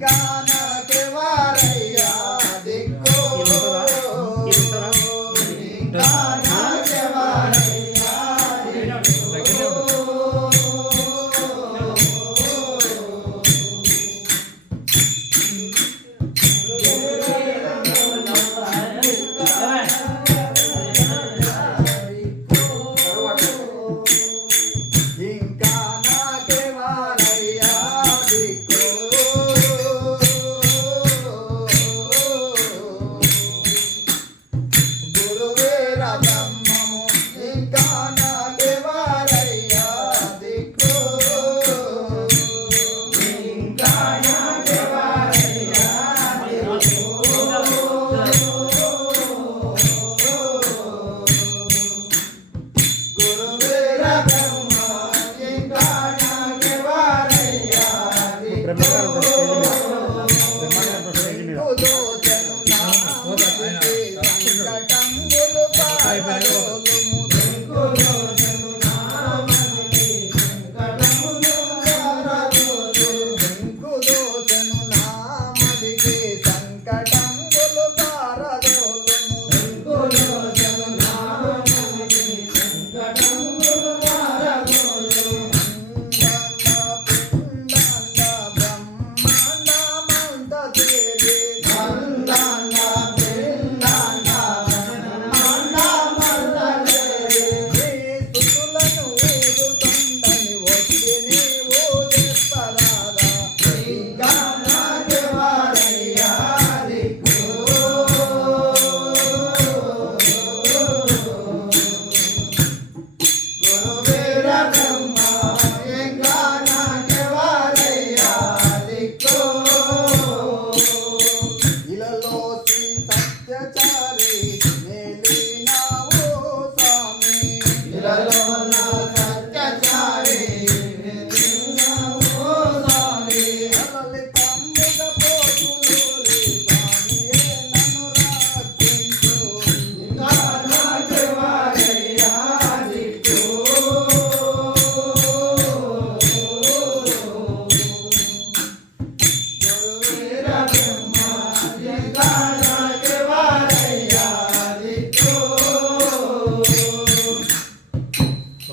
God. Prepárate.